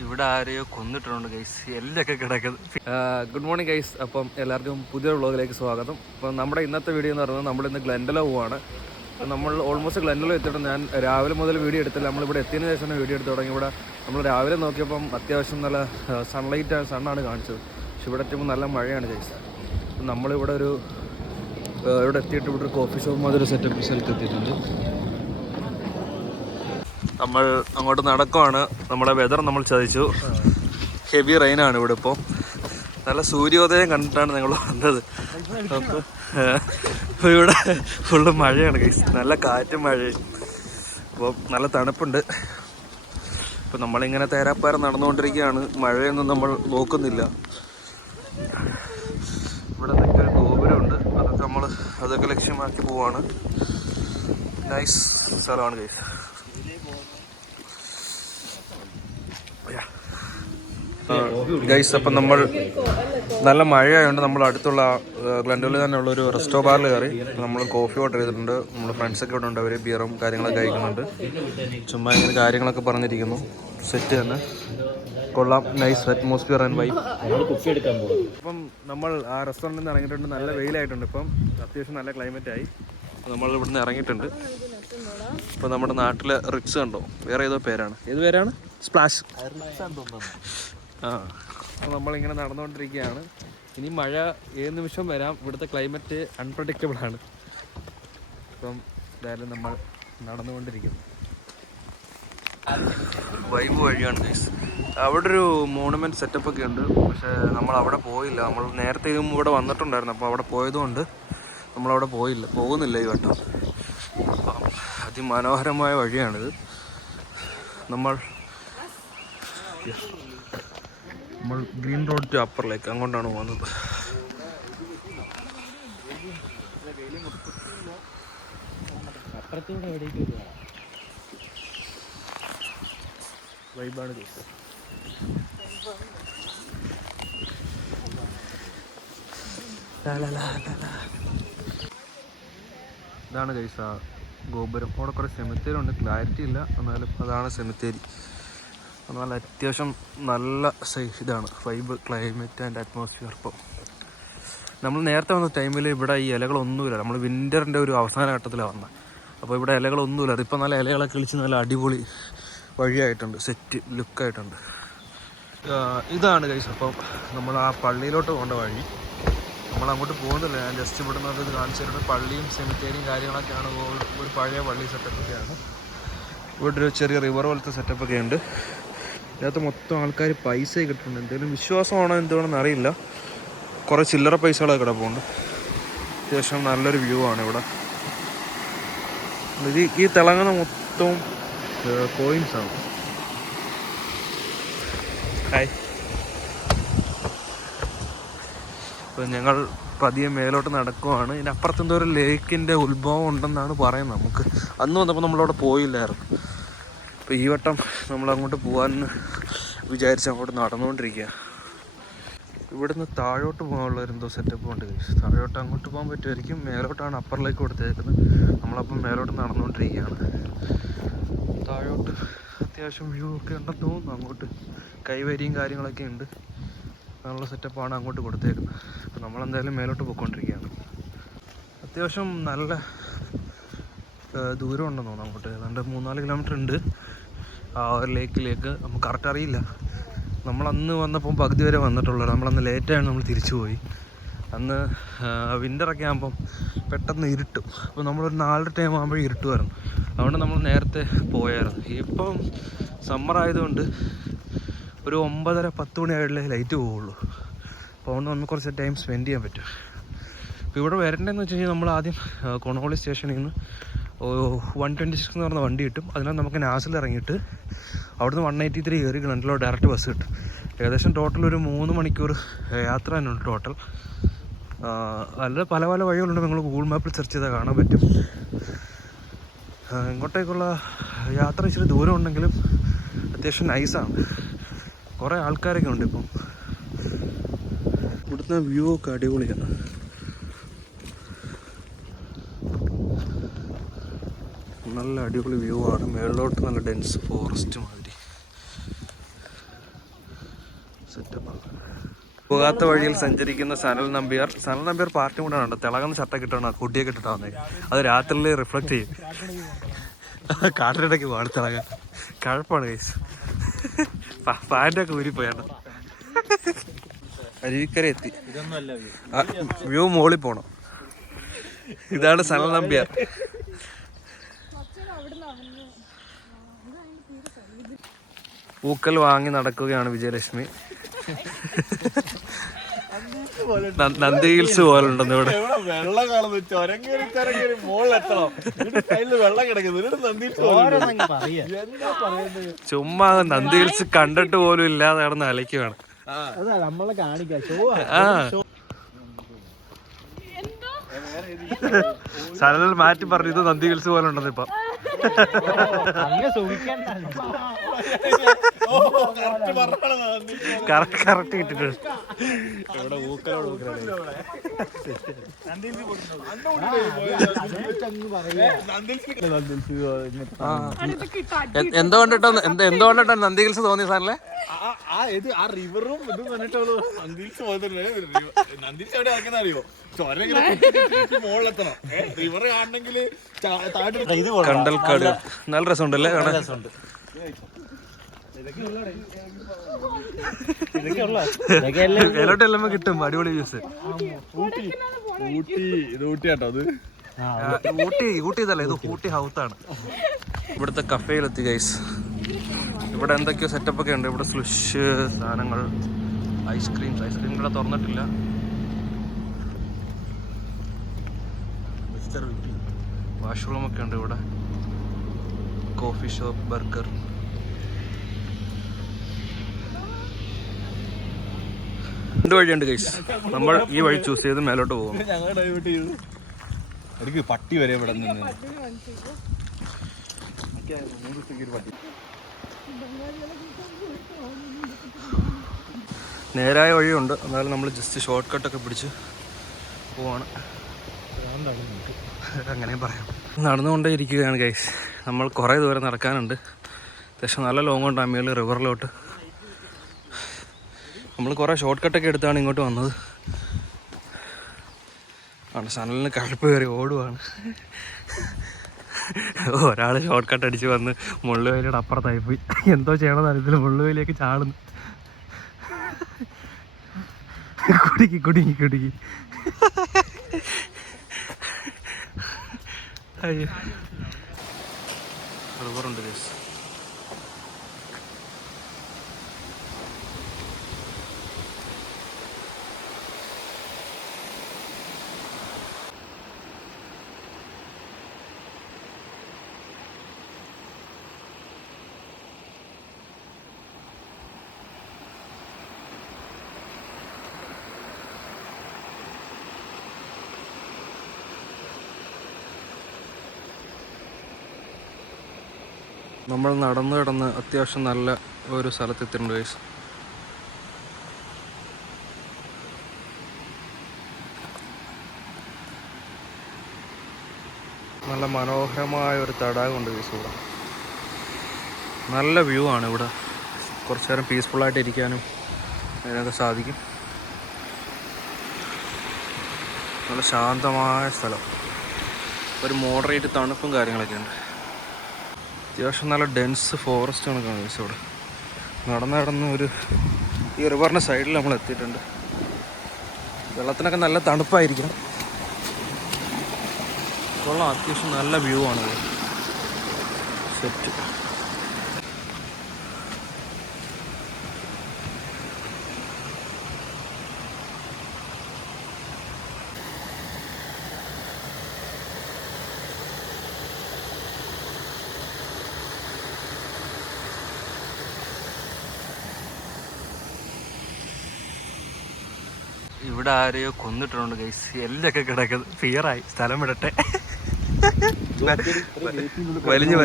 ഇവിടെ ആരെയോ കൊന്നിട്ടുണ്ട് ഗൈസ്, എല്ലൊക്കെ കിടക്കുന്നത്. Good morning guys. അപ്പം എല്ലാവർക്കും പുതിയൊരു വ്ളോഗിലേക്ക് സ്വാഗതം. അപ്പം നമ്മുടെ ഇന്നത്തെ വീഡിയോ എന്ന് പറയുന്നത് നമ്മളിന്ന് ഗ്ലെൻഡലോ പോവാണ്. നമ്മൾ ഓൾമോസ്റ്റ് ഗ്ലെൻഡലോ എത്തിയിട്ട് ഞാൻ രാവിലെ മുതൽ വീഡിയോ എടുത്തില്ല. നമ്മളിവിടെ എത്തിയതിന് ശേഷം വീഡിയോ എടുത്ത് തുടങ്ങി. ഇവിടെ നമ്മൾ രാവിലെ നോക്കിയപ്പം അത്യാവശ്യം നല്ല സണ്ണാണ് കാണിച്ചത്. പക്ഷെ ഇവിടെ എത്തുമ്പോൾ നല്ല മഴയാണ് ഗൈസ്. നമ്മളിവിടെ ഇവിടെ എത്തിയിട്ട് ഇവിടെ ഒരു കോഫി ഷോപ്പ് മാതിരി സെറ്റപ്പ് സ്ഥലത്ത് എത്തിയിട്ടുണ്ട്. നമ്മൾ അങ്ങോട്ട് നടക്കുവാണ്. നമ്മുടെ വെതർ നമ്മൾ ചതിച്ചു. ഹെവി റെയിനാണ് ഇവിടെ. ഇപ്പോൾ നല്ല സൂര്യോദയം കണ്ടിട്ടാണ് ഞങ്ങൾ വന്നത്. അപ്പോൾ ഇവിടെ ഫുള്ള് മഴയാണ് ഗൈസ്, നല്ല കാറ്റും മഴയും. അപ്പോൾ നല്ല തണുപ്പുണ്ട്. ഇപ്പോൾ നമ്മളിങ്ങനെ തേരാപ്പാരം നടന്നുകൊണ്ടിരിക്കുകയാണ്. മഴയൊന്നും നമ്മൾ നോക്കുന്നില്ല. ഇവിടെ നിന്നൊക്കെ ഒരു ഗോപുരമുണ്ട്, അതൊക്കെ ലക്ഷ്യമാക്കി പോവാണ്. നൈസ് സ്ഥലമാണ് ഗൈസ്. ഗൈസ്, അപ്പം നമ്മൾ നല്ല മഴയായതുകൊണ്ട് നമ്മൾ അടുത്തുള്ള ഗ്ലെൻഡലോയിൽ തന്നെയുള്ള ഒരു റെസ്റ്റോ ബാറിൽ കയറി നമ്മൾ കോഫി ഓർഡർ ചെയ്തിട്ടുണ്ട്. നമ്മൾ ഫ്രണ്ട്സൊക്കെ ഇവിടെ ഉണ്ട്, അവർ ബിയറും കാര്യങ്ങളൊക്കെ കഴിക്കുന്നുണ്ട്. ചുമ്മാ ഇങ്ങനെ കാര്യങ്ങളൊക്കെ പറഞ്ഞിരിക്കുന്നു. സെറ്റ് തന്നെ കൊള്ളാം. Nice atmosphere and vibe. അപ്പം നമ്മൾ ആ റെസ്റ്റോറൻറ്റിൽ നിന്ന് ഇറങ്ങിയിട്ടുണ്ട്. നല്ല വെയിലായിട്ടുണ്ട്. ഇപ്പം അത്യാവശ്യം നല്ല ക്ലൈമറ്റായി. നമ്മൾ ഇവിടുന്ന് ഇറങ്ങിയിട്ടുണ്ട്. ഇപ്പോൾ നമ്മുടെ നാട്ടിലെ റിറ്റ്സ് കണ്ടോ, വേറെ ഏതോ പേരാണ്. ഏത് പേരാണ്? സ്പ്ലാഷ്. അപ്പോൾ നമ്മളിങ്ങനെ നടന്നുകൊണ്ടിരിക്കുകയാണ്. ഇനി മഴ ഏത് നിമിഷം വരാം. ഇവിടുത്തെ ക്ലൈമറ്റ് അൺപ്രഡിക്റ്റബിൾ ആണ്. ഇപ്പം എന്തായാലും നമ്മൾ നടന്നുകൊണ്ടിരിക്കുന്നു. വൈബ് വഴിയാണ് ഗൈസ്. അവിടെ ഒരു മോണുമെൻറ്റ് സെറ്റപ്പൊക്കെ ഉണ്ട്. പക്ഷേ നമ്മൾ അവിടെ പോയില്ല. നമ്മൾ നേരത്തെ ഇവിടെ വന്നിട്ടുണ്ടായിരുന്നു. അപ്പോൾ അവിടെ പോയതുകൊണ്ട് നമ്മളവിടെ പോകുന്നില്ല ഈ വട്ടം. അതിമനോഹരമായ വഴിയാണിത്. നമ്മൾ green road to upper lake അങ്ങോട്ടാണ് പോകുന്നത്. വൈബാണ് ഗൈസ്. ഇതാണ് ഗൈസ് ആ ഗോപുരം. അവിടെ കുറേ സെമിത്തേരി ഉണ്ട്, ക്ലാരിറ്റി ഇല്ല, എന്നാലും അതാണ് സെമിത്തേരി. എന്നാൽ അത്യാവശ്യം നല്ല ഇതാണ് വൈബ്, ക്ലൈമറ്റ് ആൻഡ് അറ്റ്മോസ്ഫിയർ. ഇപ്പോൾ നമ്മൾ നേരത്തെ വന്ന ടൈമിൽ ഇവിടെ ഈ ഇലകളൊന്നുമില്ല. നമ്മൾ വിൻ്ററിൻ്റെ ഒരു അവസാന ഘട്ടത്തിലാണ് വന്നത്. അപ്പോൾ ഇവിടെ ഇലകളൊന്നുമില്ല. അതിപ്പോൾ നല്ല ഇലകളൊക്കെ കളിച്ച് നല്ല അടിപൊളി വഴിയായിട്ടുണ്ട്, സെറ്റ് ലുക്കായിട്ടുണ്ട്. ഇതാണ് ഗൈസ്. അപ്പം നമ്മൾ ആ പള്ളിയിലോട്ട് പോകേണ്ട വഴി. നമ്മൾ അങ്ങോട്ട് പോകുന്നില്ല, ഞാൻ ജസ്റ്റ് ഇവിടെ നിന്ന് അത് കാണിച്ചിട്ടുണ്ട്. പള്ളിയും സെമിത്തേരിയും കാര്യങ്ങളൊക്കെയാണ്. ഒരു പഴയ പള്ളി സെറ്റപ്പൊക്കെയാണ്. ഇവിടെ ഒരു ചെറിയ റിവർ പോലത്തെ സെറ്റപ്പൊക്കെ ഉണ്ട്. ഇതിനകത്ത് മൊത്തം ആൾക്കാർ പൈസ കിട്ടുന്നുണ്ട്. എന്തെങ്കിലും വിശ്വാസമാണോ എന്തുവാണെന്ന് അറിയില്ല. കുറേ ചില്ലറ പൈസകളൊക്കെ കിടപ്പുണ്ട്. അത്യാവശ്യം നല്ലൊരു വ്യൂ ആണ് ഇവിടെ. ഈ തിളങ്ങുന്ന മൊത്തവും കോയിൻസാണ്. ഹായ്. ഇപ്പം ഞങ്ങൾ പതിയെ മേലോട്ട് നടക്കുവാണ്. ഇതിൻ്റെ അപ്പുറത്തെന്തോ ഒരു ലേക്കിൻ്റെ ഉത്ഭവം ഉണ്ടെന്നാണ് പറയുന്നത്. നമുക്ക് അന്ന് വന്നപ്പോൾ നമ്മളവിടെ പോയില്ലായിരുന്നു. അപ്പോൾ ഈ വട്ടം നമ്മളങ്ങോട്ട് പോകാമെന്ന് വിചാരിച്ച് അങ്ങോട്ട് നടന്നുകൊണ്ടിരിക്കുക. ഇവിടുന്ന് താഴോട്ട് പോകാനുള്ളൊരെന്തോ സെറ്റപ്പ് ഉണ്ട്. താഴോട്ട് അങ്ങോട്ട് പോകാൻ പറ്റുമായിരിക്കും. മേലോട്ടാണ് അപ്പറിലേക്ക് കൊടുത്തേക്കുന്നത്. നമ്മളപ്പം മേലോട്ട് നടന്നുകൊണ്ടിരിക്കുകയാണ്. താഴോട്ട് അത്യാവശ്യം വ്യൂ ഒക്കെ ഉണ്ടെന്ന് തോന്നുന്നു. അങ്ങോട്ട് കൈവരിയും കാര്യങ്ങളൊക്കെ ഉണ്ട്. നല്ല സെറ്റപ്പാണ് അങ്ങോട്ട് കൊടുത്തേക്കുന്നത്. അപ്പോൾ നമ്മളെന്തായാലും മേലോട്ട് പോയിക്കൊണ്ടിരിക്കുകയാണ്. അത്യാവശ്യം നല്ല ദൂരം ഉണ്ടെന്ന് തോന്നുന്നു അങ്ങോട്ട്. ഏതാണ്ട് 3-4 കിലോമീറ്റർ ഉണ്ട് ആ ഒരു ലേക്കിലേക്ക്. നമുക്ക് കറക്റ്റ് അറിയില്ല. നമ്മളന്ന് വന്നപ്പം പകുതി വരെ വന്നിട്ടുള്ളൂ. നമ്മളന്ന് ലേറ്റായാണ് നമ്മൾ തിരിച്ചു പോയി. അന്ന് വിൻ്ററൊക്കെ ആകുമ്പം പെട്ടെന്ന് ഇരുട്ടും. അപ്പോൾ നമ്മളൊരു 4 ടൈം ആകുമ്പോൾ ഇരുട്ടുമായിരുന്നു. അതുകൊണ്ട് നമ്മൾ നേരത്തെ പോയായിരുന്നു. ഇപ്പം സമ്മർ ആയതുകൊണ്ട് ഒരു 9:30-10 മണി ആയിട്ടുള്ള ലൈറ്റ് പോവുള്ളൂ. അപ്പോൾ അതുകൊണ്ട് ഒന്ന് കുറച്ച് ടൈം സ്പെൻഡ് ചെയ്യാൻ പറ്റും. ഇപ്പോൾ ഇവിടെ വരേണ്ടതെന്ന് വെച്ച് കഴിഞ്ഞാൽ നമ്മൾ ആദ്യം കൊണോളി സ്റ്റേഷനിൽ നിന്ന് 126 എന്ന് പറഞ്ഞ വണ്ടി കിട്ടും. അതിനാൽ നമുക്ക് നാസിൽ ഇറങ്ങിയിട്ട് അവിടുന്ന് 183 കയറി ഗ്ലെൻഡലോ ഡയറക്റ്റ് ബസ് കിട്ടും. ഏകദേശം ടോട്ടൽ ഒരു 3 മണിക്കൂർ യാത്ര തന്നെയുണ്ട് ടോട്ടൽ. അല്ല പല പല വഴികളുണ്ട്. നിങ്ങൾ ഗൂഗിൾ മാപ്പിൽ സെർച്ച് ചെയ്താൽ കാണാൻ പറ്റും. ഇങ്ങോട്ടേക്കുള്ള യാത്ര ഇച്ചിരി ദൂരം ഉണ്ടെങ്കിലും അത്യാവശ്യം നൈസാണ്. കുറേ ആൾക്കാരൊക്കെ ഉണ്ട്. ഇപ്പം ഇവിടുത്തെ വ്യൂ ഒക്കെ അടിപൊളിയാണ്. നല്ല അടിപൊളി വ്യൂ ആണ്. മേളിലോട്ട് നല്ല ഡെൻസ് ഫോറസ്റ്റ് മാതിരി. സെറ്റപ്പ്. പോകാത്ത വഴിയിൽ സഞ്ചരിക്കുന്ന സനൽ നമ്പ്യാർ. സനൽ നമ്പ്യാർ പാർട്ടി കൂടാണ്. തിളങ്ങുന്ന ഷർട്ടൊക്കെ ഇട്ടാണ് കുട്ടിയൊക്കെ ഇട്ടിട്ടാ വന്നേ. അത് രാത്രിയിൽ റിഫ്ലക്ട് ചെയ്യും. കാട്ടിനിടയ്ക്ക് പാട് തിളങ്ങാൻ കഴപ്പാണ് ഗൈസ്. പാൻ്റൊക്കെ ഊരിപ്പോയാണ്. അരുവിക്കര എത്തി. വ്യൂ മോളിൽ പോണം. ഇതാണ് സനൽ നമ്പ്യാർ. പൂക്കൾ വാങ്ങി നടക്കുകയാണ് വിജയലക്ഷ്മി. നന്ദി ഹിൽസ് പോലെ ഉണ്ടെന്ന് ഇവിടെ. ചുമ്മാ നന്ദി ഹിൽസ് കണ്ടിട്ട് പോലും ഇല്ലാതെ കിടന്ന് അലയ്ക്കുവാണ്. സനൽ മാറ്റി പറഞ്ഞു ഇത് നന്ദി ഹിൽസ് പോലെ ഉണ്ടെന്ന്. ഇപ്പൊ കറക്റ്റ് കിട്ടിട്ടുണ്ട്. എന്തുകൊണ്ടിട്ടാ നന്ദി ഹിൽസ് തോന്നിയ സാറിലെ റിവറും ഇതും കണ്ടിട്ടുള്ളൂ. നന്ദിൽസ് എവിടെ ഇറക്കുന്ന അറിയോ? മോളിലെത്തണം. റിവർ കാണണമെങ്കിൽ കണ്ടൽക്കാട് നല്ല രസമുണ്ടല്ലേ കാണാൻ. എല്ലാം കിട്ടും. അടിപൊളി വ്യൂസ്. ഊട്ടി ഇതല്ല, ഇത് ഊട്ടി ഹൗത്താണ്. ഇവിടുത്തെ കഫേയിലെത്തി ഗൈസ്. ഇവിടെ എന്തൊക്കെയോ സെറ്റപ്പ് ഒക്കെ ഉണ്ട്. ഇവിടെ സ്ലുഷ് സാധനങ്ങൾ, ഐസ്ക്രീം കൂടെ തുറന്നിട്ടില്ല. വാഷ്റൂം ഒക്കെ ഉണ്ട് ഇവിടെ. Coffee shop, burger. രണ്ട് വഴിയുണ്ട് ഗൈസ്. നമ്മൾ ഈ വഴി ചൂസ് ചെയ്ത് മേലോട്ട് പോകും. പട്ടി വരെ ഇവിടെ നിന്ന് നേരായ വഴിയുണ്ട്. എന്നാലും നമ്മൾ ജസ്റ്റ് ഷോർട്ട് കട്ടൊക്കെ പിടിച്ച് പോവാണ്. അങ്ങനെ പറയാം. നടന്നുകൊണ്ടേ ഇരിക്കുകയാണ് ഗൈസ്. നമ്മൾ കുറേ ദൂരം നടക്കാനുണ്ട്. അത്യാവശ്യം നല്ല ലോങ് ഉണ്ട്. അമ്മയിൽ റിവറിലോട്ട് നമ്മൾ കുറേ ഷോർട്ട് കട്ടൊക്കെ എടുത്താണ് ഇങ്ങോട്ട് വന്നത്. ആണ് സനലിന് കഴുപ്പ് കയറി ഓടുവാണ്. ഒരാൾ ഷോർട്ട് കട്ട് അടിച്ച് വന്ന് മുള്ളുവേലിയുടെ അപ്പുറത്തായി പോയി. എന്തോ ചെയ്യണമെന്ന് അറിയത്തില്ല. മുള്ളുവേലിയൊക്കെ ചാടുന്നു. കുടുങ്ങി അയ്യോ. റിവറുണ്ട് ഗൈസ്. നമ്മൾ നടന്ന് കിടന്ന് അത്യാവശ്യം നല്ല ഒരു സ്ഥലത്തെത്തിയിട്ടുണ്ട് ഗൈസ്. നല്ല മനോഹരമായ ഒരു തടാകമുണ്ട് ഗൈസ് ഇവിടെ. നല്ല വ്യൂ ആണ് ഇവിടെ. കുറച്ച് നേരം പീസ്ഫുള്ളായിട്ട് ഇരിക്കാനും അതിനൊക്കെ സാധിക്കും. നല്ല ശാന്തമായ സ്ഥലം. ഒരു മോഡറേറ്റ് തണുപ്പും കാര്യങ്ങളൊക്കെ ഉണ്ട്. അത്യാവശ്യം നല്ല ഡെൻസ് ഫോറസ്റ്റ് കണക്കാണ് ഗൈസ് ഇവിടെ. നടന്ന് ഒരു ഈ റിവറിൻ്റെ സൈഡിൽ നമ്മൾ എത്തിയിട്ടുണ്ട്. വെള്ളത്തിനൊക്കെ നല്ല തണുപ്പായിരിക്കണം. കൊള്ളാം. അത്യാവശ്യം നല്ല വ്യൂ ആണ് സെറ്റ്. ഇവിടെ ആരെയോ കൊന്നിട്ടുണ്ട് ഗൈസ്. എല്ലൊക്കെ കിടക്കുന്നത്. ഫിയറായി. സ്ഥലം വിടട്ടെ. വലിഞ്ഞു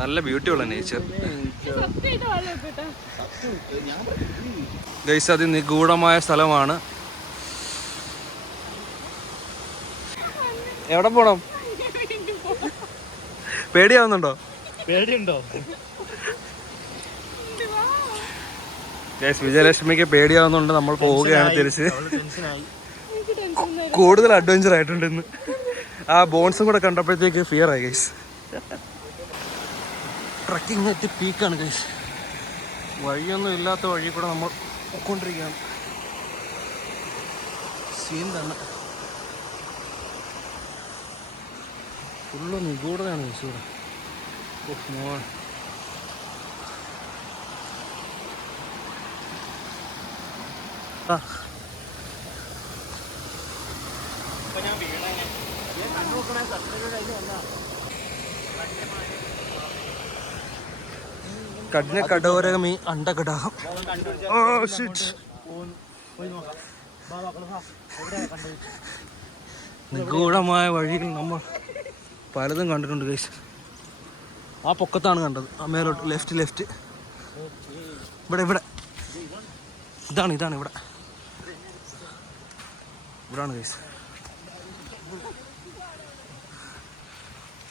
നല്ല ബ്യൂട്ടിയുള്ള നേച്ചർ ഗൈസ്. അതിനിഗൂഢമായ സ്ഥലമാണ്. എവിടെ പോണം? പേടിയാവുന്നുണ്ടോ? പേടിയുണ്ടോ? ഗൈസ് വിജയലക്ഷ്മിക്ക് പേടിയാവുന്നുണ്ട്, നമ്മൾ പോവുകയാണ് തിരിച്ച്. കൂടുതൽ അഡ്വഞ്ചർ ആയിട്ടുണ്ട് ഇന്ന്. ആ ബോൺസും കൂടെ കണ്ടപ്പോഴത്തേക്ക് ഫിയർ ആയി ഗൈസ്. ട്രക്കിംഗ് എത്തി പീക്കാണ് ഗൈസ്. വഴിയൊന്നും ഇല്ലാത്ത വഴി കൂടെ നമ്മൾ പോയിക്കൊണ്ടിരിക്കുകയാണ്. സീൻ തന്നെ ഫുള്ള് നിഗൂഢതയാണ് ഗൈസ് ഇവിടെ. മോൻ കഠിന കടോരകമീ അണ്ടകടാഹം. നിഗൂഢമായ വഴിയിൽ നമ്മൾ പലതും കണ്ടിട്ടുണ്ട് ഗൈസ്. ആ പൊക്കത്താണ് കണ്ടത്, ആ മേലോട്ട് ലെഫ്റ്റ് ഇവിടെ ഇതാണ് ഇവിടാണ് ഗൈസ്.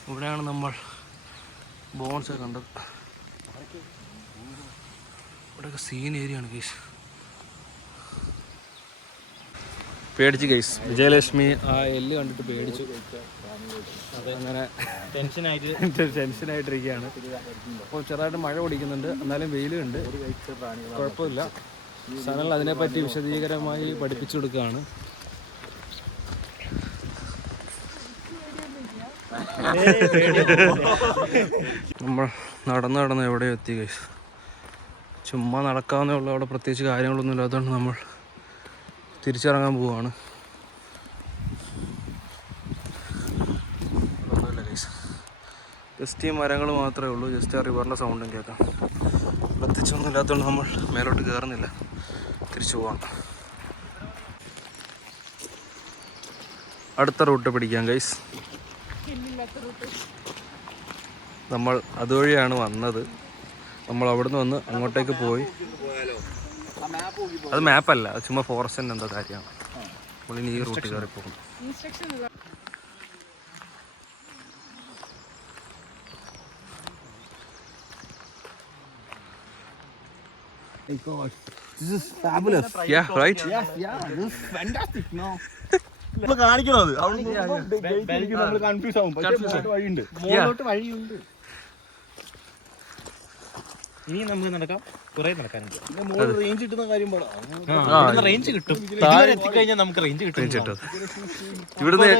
ഇവിടെയാണ് നമ്മൾ ബോൺസ് കണ്ടത്. ഇവിടെയൊക്കെ സീൻ ഏരിയയാണ് ഗൈസ്. പേടിച്ച് ഗൈസ്. വിജയലക്ഷ്മി ആ എല്ല് കണ്ടിട്ട് പേടിച്ചു. അങ്ങനെ ടെൻഷനായിട്ടിരിക്കുകയാണ്. അപ്പോൾ ചെറുതായിട്ട് മഴ ഓടിക്കുന്നുണ്ട്, എന്നാലും വെയിലുണ്ട്, കുഴപ്പമില്ല. സനൽ അതിനെപ്പറ്റി വിശദീകരമായി പഠിപ്പിച്ചു കൊടുക്കുകയാണ്. നമ്മൾ നടന്ന് എവിടെയോ എത്തി ഗൈസ്. ചുമ്മാ നടക്കാവുന്നേ ഉള്ളൂ, അവിടെ പ്രത്യേകിച്ച് കാര്യങ്ങളൊന്നും ഇല്ലാത്തതുകൊണ്ട് നമ്മൾ തിരിച്ചിറങ്ങാൻ പോവുകയാണ്. ഒന്നുമില്ല ഗൈസ്, ജസ്റ്റ് ഈ മരങ്ങൾ മാത്രമേ ഉള്ളൂ, ജസ്റ്റ് ആ റിവറിൻ്റെ സൗണ്ടും കേൾക്കാം. പ്രത്യേകിച്ചൊന്നും ഇല്ലാത്തതുകൊണ്ട് നമ്മൾ മേലോട്ട് കയറുന്നില്ല, തിരിച്ചു പോവാം. അടുത്ത റൂട്ട് പിടിക്കാം ഗൈസ്. നമ്മൾ അതുവഴിയാണ് വന്നത്. നമ്മൾ അവിടുന്ന് വന്ന് അങ്ങോട്ടേക്ക് പോയി. അത് മാപ്പല്ല, അത് ചുമ്മാ ഫോറസ്റ്റിൻ്റെ എന്തോ കാര്യമാണ്. നമ്മളിനി ഈ റൂട്ട് കയറി പോകും. This is fabulous. Yeah, right? Yeah, this is fantastic. No. നമ്മൾ കാണിക്കണത് നമ്മൾ കൺഫ്യൂസ് ആവും. വഴിയുണ്ട്, മുകളിലോട്ട് വഴിയുണ്ട്. ഇനി നമുക്ക് നടക്കാം, കുറെ നടക്കാനുണ്ട്. റേഞ്ച് കിട്ടുന്ന കാര്യം റേഞ്ച് കിട്ടും. എത്തിക്കഴിഞ്ഞാൽ നമുക്ക് റേഞ്ച് കിട്ടും. ഇവിടുന്ന്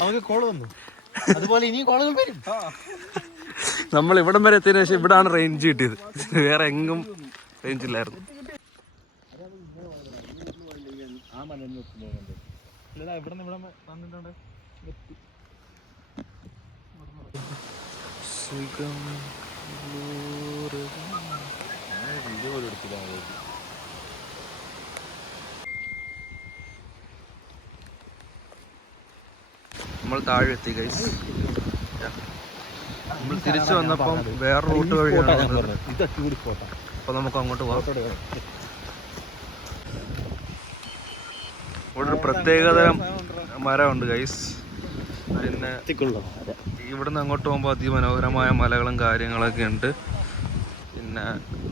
നമുക്ക് കോള് വന്നു, അതുപോലെ ഇനിയും കോളുകൾ വരും. നമ്മൾ ഇവിടം വരെ എത്തിയതിനു ശേഷം ഇവിടാണ് റേഞ്ച് കിട്ടിയത്, വേറെ എങ്ങും റേഞ്ച് ഇല്ലായിരുന്നു. നമ്മൾ താഴെ എത്തി ഗൈസ്. നമ്മൾ തിരിച്ചു വന്നപ്പം വേറെ റൂട്ട് വഴിയാണ് വന്നത്. അപ്പോൾ നമുക്ക് അങ്ങോട്ട് പോകാം. ഇവിടെ ഒരു പ്രത്യേകതരം മരമുണ്ട് ഗൈസ്. പിന്നെ ഇവിടുന്ന് അങ്ങോട്ട് പോകുമ്പോൾ അതിമനോഹരമായ മലകളും കാര്യങ്ങളൊക്കെ ഉണ്ട്. പിന്നെ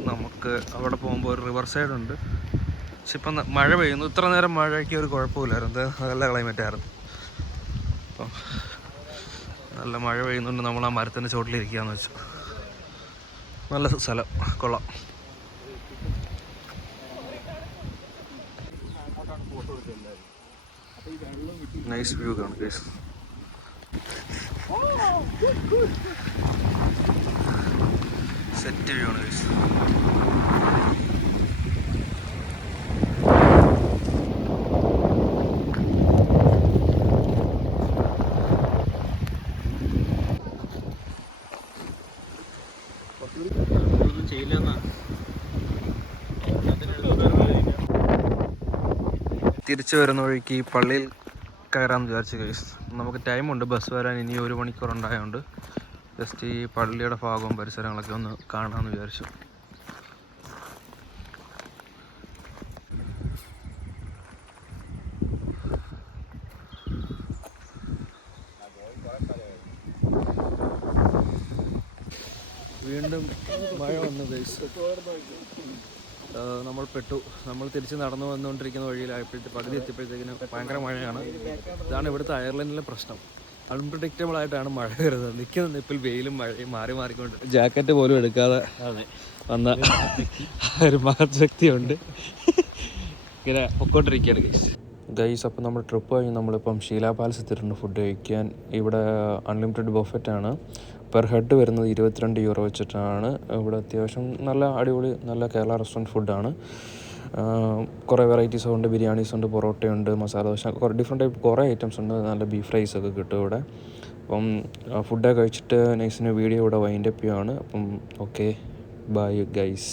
നമുക്ക് അവിടെ പോകുമ്പോൾ ഒരു റിവർ സൈഡ് ഉണ്ട്. പക്ഷെ ഇപ്പം മഴ പെയ്യുന്നു. ഇത്ര നേരം മഴയ്ക്ക് ഒരു കുഴപ്പമില്ലായിരുന്നു, നല്ല ക്ലൈമറ്റ് ആയിരുന്നു. അപ്പം നല്ല മഴ പെയ്യുന്നുണ്ട്, നമ്മൾ ആ മരത്തിൻ്റെ ചോട്ടിലിരിക്കുകയെന്ന് വെച്ചു. നല്ല സ്ഥലം, കൊള്ളാം. നൈസ് വ്യൂ കാണും ഗൈസ്. സെറ്റ് വ്യൂ ആണ് ഗൈസ്. തിരിച്ചു വരുന്ന വഴിക്ക് ഈ പള്ളിയിൽ കയറാമെന്ന് വിചാരിച്ചു ഗൈസ്. നമുക്ക് ടൈമുണ്ട്, ബസ് വരാൻ ഇനി 1 മണിക്കൂർ ഉണ്ടായതുകൊണ്ട് ജസ്റ്റ് ഈ പള്ളിയുടെ ഭാഗവും പരിസരങ്ങളൊക്കെ ഒന്ന് കാണാമെന്ന് വിചാരിച്ചു. വീണ്ടും മഴ വന്നു ഗൈസ്. നമ്മൾ പെട്ടു. നമ്മൾ തിരിച്ച് നടന്നു വന്നുകൊണ്ടിരിക്കുന്ന വഴിയിലായപ്പോഴത്തെ പകുതി എത്തിയപ്പോഴത്തേക്കിന് ഭയങ്കര മഴയാണ്. ഇതാണ് ഇവിടുത്തെ അയർലൻഡിലെ പ്രശ്നം. അൺപ്രഡിക്റ്റബിൾ ആയിട്ടാണ് മഴ വരുന്നത്. നിൽക്കുന്ന നിപ്പിൽ വെയിലും മഴയും മാറി മാറിക്കൊണ്ട് ജാക്കറ്റ് പോലും എടുക്കാതെ വന്ന ഒരു മഹത്ശക്തിയുണ്ട്. ഇങ്ങനെ പൊക്കോണ്ടിരിക്കുകയാണ് ഗൈസ്. അപ്പോൾ നമ്മൾ ട്രിപ്പ് കഴിഞ്ഞ് നമ്മളിപ്പം ഷീല പാലസ് എത്തിയിട്ടുണ്ട് ഫുഡ് കഴിക്കാൻ. ഇവിടെ അൺലിമിറ്റഡ് ബഫറ്റാണ്. പെർ ഹെഡ് വരുന്നത് 22 യൂറോ വെച്ചിട്ടാണ്. ഇവിടെ അത്യാവശ്യം നല്ല അടിപൊളി നല്ല കേരള റെസ്റ്റോറൻറ്റ് ഫുഡാണ്. കുറേ വെറൈറ്റീസ് ഉണ്ട്, ബിരിയാണീസ് ഉണ്ട്, പൊറോട്ടയുണ്ട്, മസാല ദോശ, കുറേ ഡിഫറെൻറ്റ് ടൈപ്പ് കുറേ ഐറ്റംസ് ഉണ്ട്. നല്ല ബീഫ് റൈസ് ഒക്കെ കിട്ടും ഇവിടെ. അപ്പം ഫുഡൊക്കെ കഴിച്ചിട്ട് നൈസിന് വീഡിയോ ഇവിടെ വൈൻഡപ്പ് ചെയ്യുകയാണ്. അപ്പം ഓക്കെ, ബൈ ഗൈസ്.